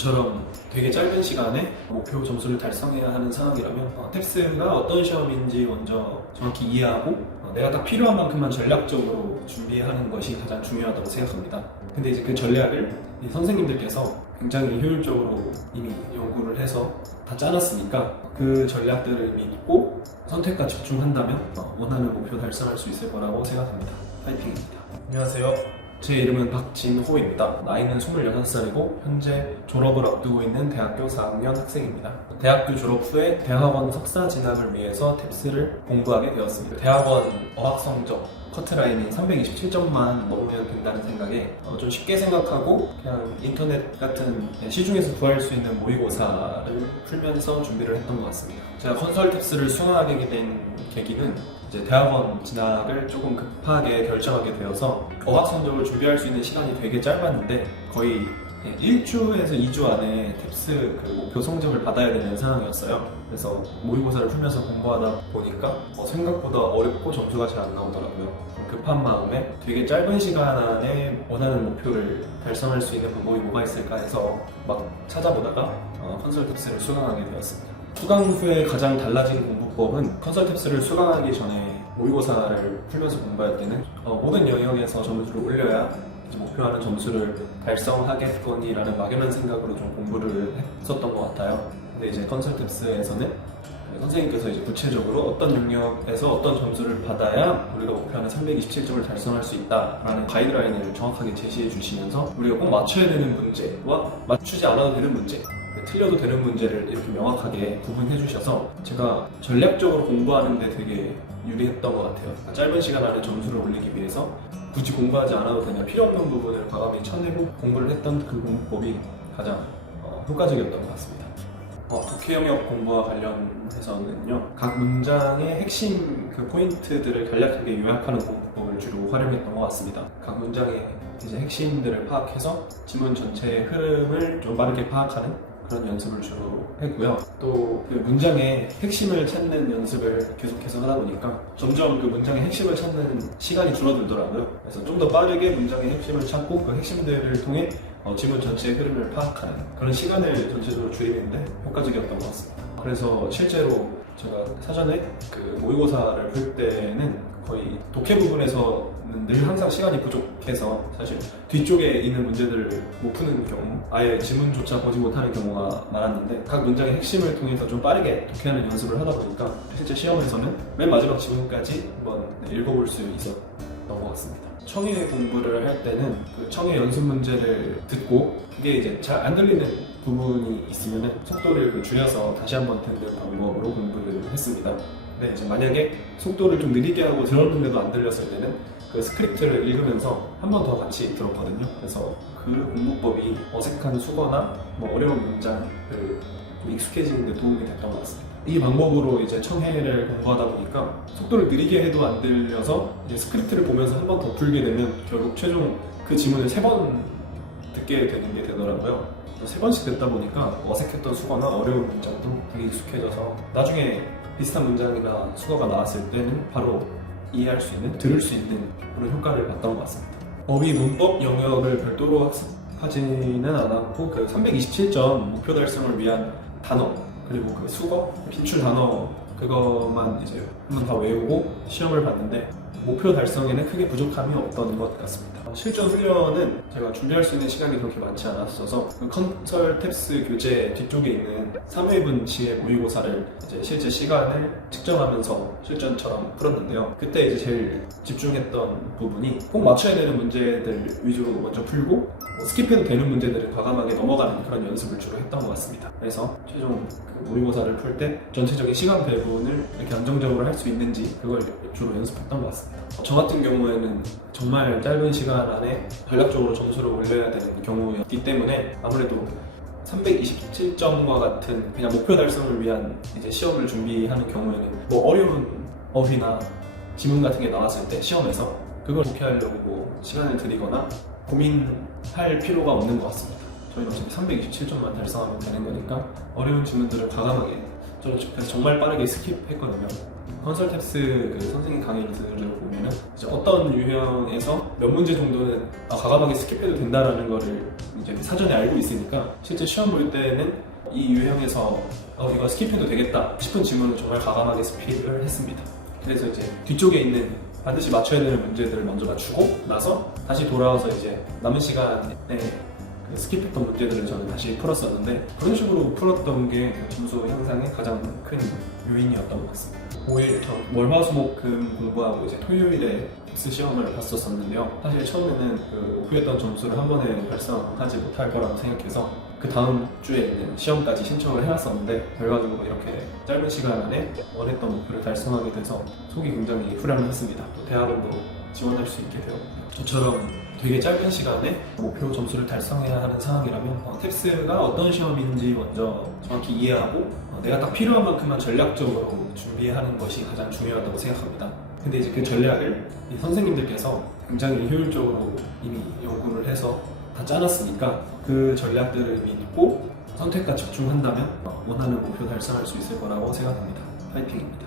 저처럼 되게 짧은 시간에 목표 점수를 달성해야 하는 상황이라면 탭스가 어떤 시험인지 먼저 정확히 이해하고 내가 딱 필요한 만큼만 전략적으로 준비하는 것이 가장 중요하다고 생각합니다. 근데 이제 그 전략을 선생님들께서 굉장히 효율적으로 이미 연구를 해서 다 짜놨으니까 그 전략들을 이미 믿고 선택과 집중한다면 원하는 목표 달성할 수 있을 거라고 생각합니다. 파이팅입니다. 안녕하세요. 제 이름은 박진호입니다. 나이는 26살이고 현재 졸업을 앞두고 있는 대학교 4학년 학생입니다. 대학교 졸업 후에 대학원 석사 진학을 위해서 탭스를 공부하게 되었습니다. 대학원 어학 성적 커트라인이 327점만 넘으면 된다는 생각에 좀 쉽게 생각하고 그냥 인터넷 같은 시중에서 구할 수 있는 모의고사를 풀면서 준비를 했던 것 같습니다. 제가 컨설 탭스를 수강하게 된 계기는 이제 대학원 진학을 조금 급하게 결정하게 되어서 어학 성적을 준비할 수 있는 시간이 되게 짧았는데 거의 1주에서 2주 안에 탭스 그 목표 성적을 받아야 되는 상황이었어요. 그래서 모의고사를 풀면서 공부하다 보니까 생각보다 어렵고 점수가 잘 안 나오더라고요. 급한 마음에 되게 짧은 시간 안에 원하는 목표를 달성할 수 있는 방법이 뭐가 있을까 해서 막 찾아보다가 컨설 탭스를 수강하게 되었습니다. 수강 후에 가장 달라진 공부법은 컨설 탭스를 수강하기 전에 모의고사를 풀면서 공부할 때는 모든 영역에서 점수를 올려야 목표하는 점수를 달성하겠거니라는 막연한 생각으로 좀 공부를 했었던 것 같아요. 근데 이제 컨설 탭스에서는 선생님께서 이제 구체적으로 어떤 영역에서 어떤 점수를 받아야 우리가 목표하는 327점을 달성할 수 있다라는 가이드라인을 정확하게 제시해 주시면서 우리가 꼭 맞춰야 되는 문제와 맞추지 않아도 되는 문제, 틀려도 되는 문제를 이렇게 명확하게 구분해 주셔서 제가 전략적으로 공부하는데 되게 유리했던 것 같아요. 짧은 시간 안에 점수를 올리기 위해서 굳이 공부하지 않아도 되냐, 필요 없는 부분을 과감히 쳐내고 공부를 했던 그 공부법이 가장 효과적이었던 것 같습니다. 독해 영역 공부와 관련해서는요, 각 문장의 핵심 그 포인트들을 간략하게 요약하는 공부법을 주로 활용했던 것 같습니다. 각 문장의 이제 핵심들을 파악해서 지문 전체의 흐름을 좀 빠르게 파악하는 그런 연습을 주로 했고요. 또 그 문장의 핵심을 찾는 연습을 계속해서 하다 보니까 점점 그 문장의 핵심을 찾는 시간이 줄어들더라고요. 그래서 좀 더 빠르게 문장의 핵심을 찾고 그 핵심들을 통해 지문 전체의 흐름을 파악하는 그런 시간을 전체적으로 줄이는데 효과적이었던 것 같습니다. 그래서 실제로 제가 사전에 그 모의고사를 풀 때는 거의 독해 부분에서는 늘 항상 시간이 부족해서 사실 뒤쪽에 있는 문제들을 못 푸는 경우, 아예 지문조차 보지 못하는 경우가 많았는데 각 문장의 핵심을 통해서 좀 빠르게 독해하는 연습을 하다 보니까 실제 시험에서는 맨 마지막 지문까지 한번 읽어볼 수 있었던 것 같습니다. 청해 공부를 할 때는 그 청해 연습 문제를 듣고 그게 이제 잘 안 들리는 부분이 있으면 속도를 줄여서 다시 한번 듣는 방법으로 공부를 했습니다. 근데 이제 만약에 속도를 좀 느리게 하고 들었는데도 안 들렸을 때는 그 스크립트를 읽으면서 한 번 더 같이 들었거든요. 그래서 그 공부법이 어색한 수거나 어려운 문장을 좀 익숙해지는 데 도움이 됐던 것 같습니다. 이 방법으로 이제 청해를 공부하다 보니까 속도를 느리게 해도 안 들려서 이제 스크립트를 보면서 한 번 더 풀게 되면 결국 최종 그 지문을 3번 듣게 되는 게 되더라고요. 3번씩 듣다 보니까 어색했던 수거나 어려운 문장도 되게 익숙해져서 나중에 비슷한 문장이나 수거가 나왔을 때는 바로 이해할 수 있는, 들을 수 있는 그런 효과를 봤던 것 같습니다. 어휘 문법 영역을 별도로 학습하지는 않았고 그 327점 목표 달성을 위한 단어 그리고 그 수거, 빈출 단어 그것만 이제 한번 다 외우고 시험을 봤는데 목표 달성에는 크게 부족함이 없던 것 같습니다. 실전 훈련은 제가 준비할 수 있는 시간이 그렇게 많지 않았어서 그 컨설 탭스 교재 뒤쪽에 있는 3회분치의 모의고사를 이제 실제 시간을 측정하면서 실전처럼 풀었는데요. 그때 이제 제일 집중했던 부분이 꼭 맞춰야 되는 문제들 위주로 먼저 풀고 스킵해도 되는 문제들을 과감하게 넘어가는 그런 연습을 주로 했던 것 같습니다. 그래서 최종 그 모의고사를 풀 때 전체적인 시간 배분을 이렇게 안정적으로 할 수 있는지 그걸 주로 연습했던 것 같습니다. 저 같은 경우에는 정말 짧은 시간 안에 전략적으로 점수를 올려야 되는 경우였기 때문에 아무래도 327점과 같은 그냥 목표 달성을 위한 이제 시험을 준비하는 경우에는 어려운 어휘나 지문 같은 게 나왔을 때 시험에서 그걸 독해하려고 시간을 들이거나 고민할 필요가 없는 것 같습니다. 저희는 어차피 327점만 달성하면 되는 거니까 어려운 지문들을 과감하게 저는 그래서 정말 빠르게 스킵했거든요. 컨설탭스 그 선생님 강의를 들어보면은 이제 어떤 유형에서 몇 문제 정도는 과감하게 스킵해도 된다라는 거를 이제 사전에 알고 있으니까 실제 시험 볼 때는 이 유형에서 이거 스킵해도 되겠다 싶은 질문을 정말 과감하게 스킵을 했습니다. 그래서 이제 뒤쪽에 있는 반드시 맞춰야 되는 문제들을 먼저 맞추고 나서 다시 돌아와서 이제 남은 시간에 그 스킵했던 문제들을 저는 다시 풀었었는데, 그런 식으로 풀었던 게 점수 향상에 가장 큰 요인이었던 것 같습니다. 5일 전 월화수목금 공부하고 이제 토요일에 텍스 시험을 봤었었는데요. 사실 처음에는 그 목표했던 점수를 한 번에 달성하지 못할 거라고 생각해서 그 다음 주에 있는 시험까지 신청을 해놨었는데, 결과적으로 이렇게 짧은 시간 안에 원했던 목표를 달성하게 돼서 속이 굉장히 후련했습니다. 또 대학원도 지원할 수 있게 되었고요. 저처럼 되게 짧은 시간에 목표 점수를 달성해야 하는 상황이라면 텍스가 어떤 시험인지 먼저 정확히 이해하고 내가 딱 필요한 만큼만 전략적으로 준비하는 것이 가장 중요하다고 생각합니다. 근데 이제 그 전략을 이 선생님들께서 굉장히 효율적으로 이미 연구를 해서 다 짜놨으니까 그 전략들을 믿고 선택과 집중한다면 원하는 목표 달성할 수 있을 거라고 생각합니다. 파이팅입니다.